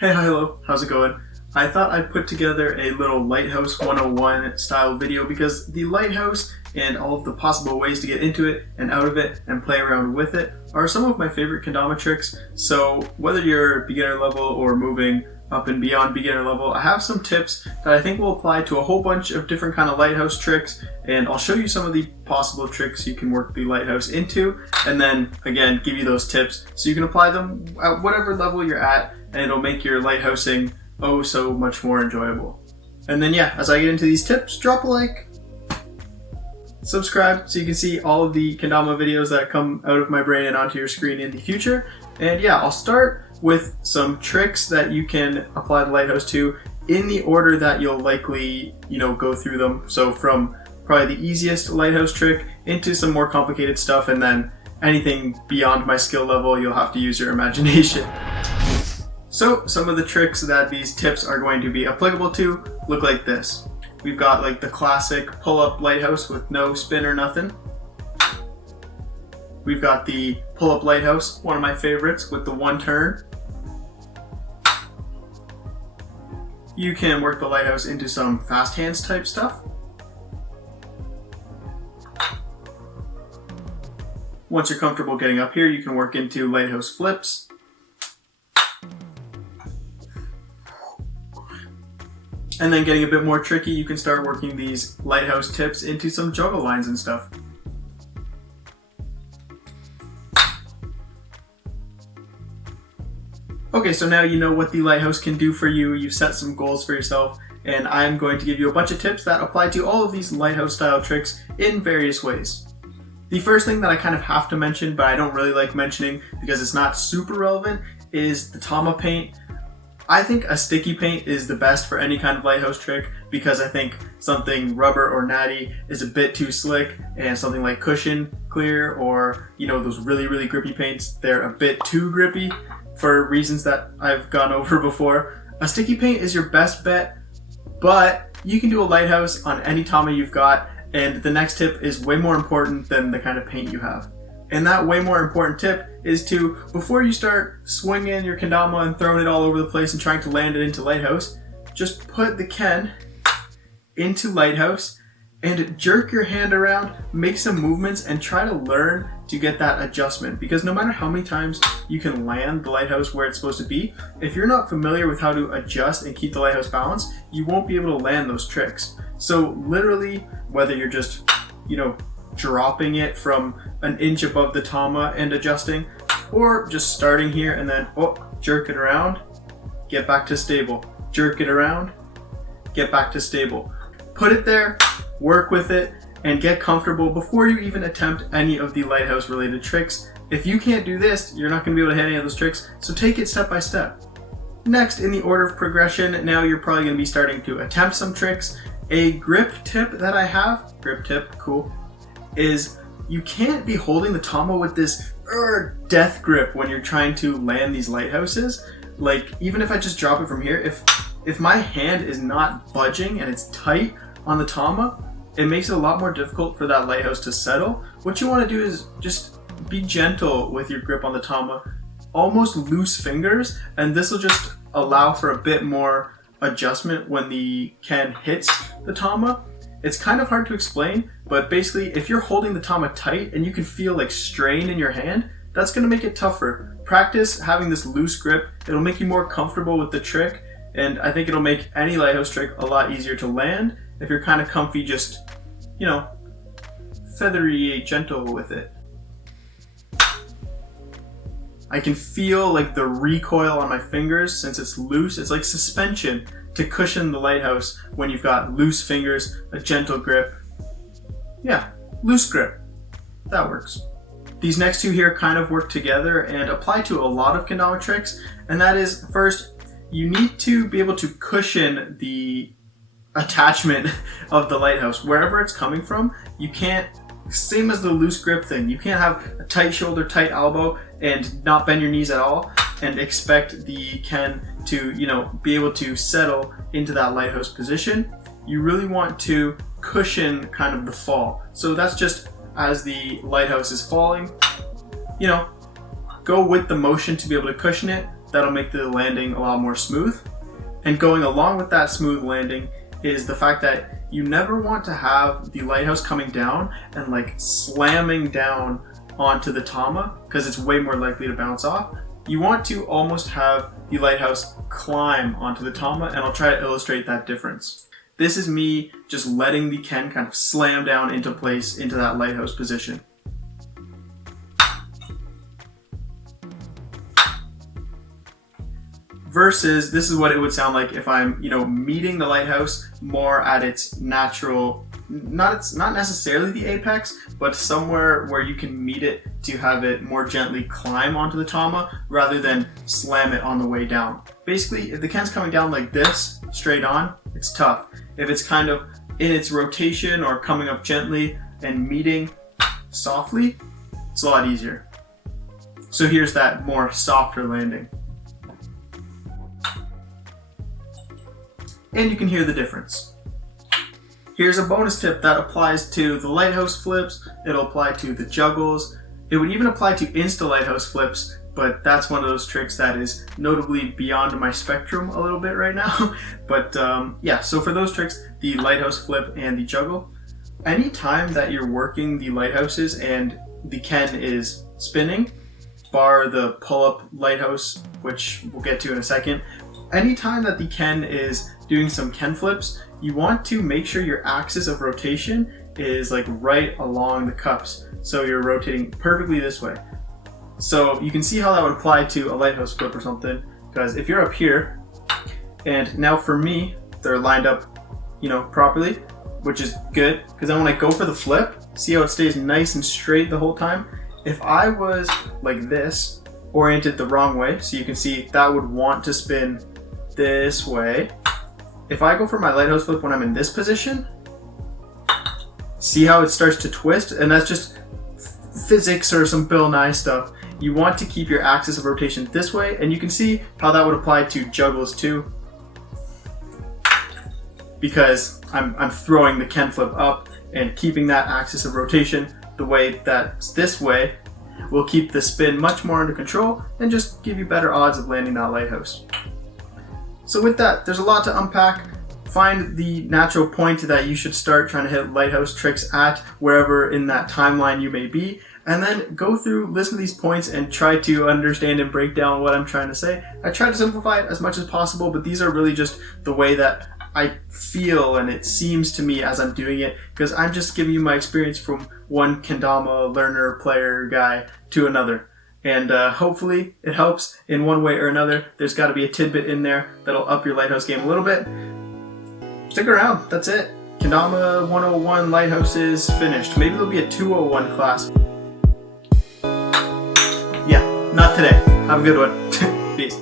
Hey, hello, how's it going? I thought I'd put together a little Lighthouse 101 style video because the lighthouse and all of the possible ways to get into it and out of it and play around with it are some of my favorite kendama tricks. So whether you're beginner level or moving up and beyond beginner level, I have some tips that I think will apply to a whole bunch of different kind of lighthouse tricks, and I'll show you some of the possible tricks you can work the lighthouse into, and then again give you those tips so you can apply them at whatever level you're at, and it'll make your lighthousing oh so much more enjoyable. And then yeah, as I get into these tips, drop a like, subscribe so you can see all of the kendama videos that come out of my brain and onto your screen in the future. And yeah, I'll start with some tricks that you can apply the lighthouse to in the order that you'll likely, go through them. So from probably the easiest lighthouse trick into some more complicated stuff, and then anything beyond my skill level, you'll have to use your imagination. So some of the tricks that these tips are going to be applicable to look like this. We've got like the classic pull-up lighthouse with no spin or nothing. We've got the pull-up lighthouse, one of my favorites, with the one turn. You can work the lighthouse into some fast hands type stuff. Once you're comfortable getting up here, you can work into lighthouse flips. And then getting a bit more tricky, you can start working these lighthouse tips into some juggle lines and stuff. Okay, so now you know what the lighthouse can do for you, you've set some goals for yourself, and I'm going to give you a bunch of tips that apply to all of these lighthouse style tricks in various ways. The first thing that I kind of have to mention, but I don't really like mentioning because it's not super relevant, is the tama paint. I think a sticky paint is the best for any kind of lighthouse trick because I think something rubber or natty is a bit too slick, and something like cushion clear or those really grippy paints, they're a bit too grippy for reasons that I've gone over before. A sticky paint is your best bet, but you can do a lighthouse on any tama you've got, and the next tip is way more important than the kind of paint you have. And that way more important tip is to, before you start swinging your kendama and throwing it all over the place and trying to land it into lighthouse, just put the ken into lighthouse and jerk your hand around, make some movements, and try to learn to get that adjustment. Because no matter how many times you can land the lighthouse where it's supposed to be, if you're not familiar with how to adjust and keep the lighthouse balanced, you won't be able to land those tricks. So literally, whether you're just, dropping it from an inch above the tama and adjusting, or just starting here and then jerk it around, get back to stable, jerk it around, get back to stable. Put it there, work with it, and get comfortable before you even attempt any of the lighthouse related tricks. If you can't do this, you're not going to be able to hit any of those tricks, so take it step by step. Next, in the order of progression, now you're probably going to be starting to attempt some tricks. A grip tip that I have, cool, is you can't be holding the tama with this death grip when you're trying to land these lighthouses. Like, even if I just drop it from here, if my hand is not budging and it's tight on the tama, it makes it a lot more difficult for that lighthouse to settle. What you want to do is just be gentle with your grip on the tama, almost loose fingers, and this will just allow for a bit more adjustment when the ken hits the tama. It's kind of hard to explain, but basically if you're holding the tama tight and you can feel like strain in your hand, that's going to make it tougher. Practice having this loose grip, it'll make you more comfortable with the trick, and I think it'll make any lighthouse trick a lot easier to land if you're kind of comfy, just, feathery, gentle with it. I can feel like the recoil on my fingers since it's loose. It's like suspension to cushion the lighthouse when you've got loose fingers, a gentle grip. Yeah, loose grip. That works. These next two here kind of work together and apply to a lot of kendama tricks, and that is, first, you need to be able to cushion the attachment of the lighthouse. Wherever it's coming from, you can't, same as the loose grip thing, you can't have a tight shoulder, tight elbow, and not bend your knees at all and expect the ken to, be able to settle into that lighthouse position. You really want to cushion kind of the fall. So that's just as the lighthouse is falling, go with the motion to be able to cushion it, that'll make the landing a lot more smooth. And going along with that smooth landing is the fact that you never want to have the lighthouse coming down and like slamming down onto the tama, because it's way more likely to bounce off. You want to almost have the lighthouse climb onto the tama, and I'll try to illustrate that difference. This is me just letting the ken kind of slam down into place into that lighthouse position. Versus, this is what it would sound like if I'm, meeting the lighthouse more at its natural, not necessarily the apex, but somewhere where you can meet it to have it more gently climb onto the tama rather than slam it on the way down. Basically, if the ken's coming down like this, straight on, it's tough. If it's kind of in its rotation or coming up gently and meeting softly, it's a lot easier. So here's that more softer landing. And you can hear the difference. Here's a bonus tip that applies to the lighthouse flips, it'll apply to the juggles, it would even apply to insta lighthouse flips, but that's one of those tricks that is notably beyond my spectrum a little bit right now. But yeah, so for those tricks, the lighthouse flip and the juggle, anytime that you're working the lighthouses and the ken is spinning, bar the pull-up lighthouse, which we'll get to in a second, anytime that the ken is doing some ken flips, you want to make sure your axis of rotation is like right along the cups. So you're rotating perfectly this way. So you can see how that would apply to a lighthouse flip or something, because if you're up here, and now for me, they're lined up, properly, which is good, because then when I go for the flip, see how it stays nice and straight the whole time? If I was like this, oriented the wrong way, so you can see that would want to spin this way. If I go for my lighthouse flip when I'm in this position, see how it starts to twist? And that's just physics or some Bill Nye stuff. You want to keep your axis of rotation this way, and you can see how that would apply to juggles too, because I'm throwing the ken flip up and keeping that axis of rotation the way that's this way will keep the spin much more under control and just give you better odds of landing that lighthouse. So with that, there's a lot to unpack. Find the natural point that you should start trying to hit lighthouse tricks at, wherever in that timeline you may be, and then go through, listen to these points, and try to understand and break down what I'm trying to say. I try to simplify it as much as possible, but these are really just the way that I feel and it seems to me as I'm doing it, because I'm just giving you my experience from one Kendama learner, player, guy to another. And hopefully it helps in one way or another. There's got to be a tidbit in there that'll up your lighthouse game a little bit. Stick around, that's it. Kendama 101 Lighthouse is finished. Maybe there'll be a 201 class. Yeah, not today. Have a good one. Peace.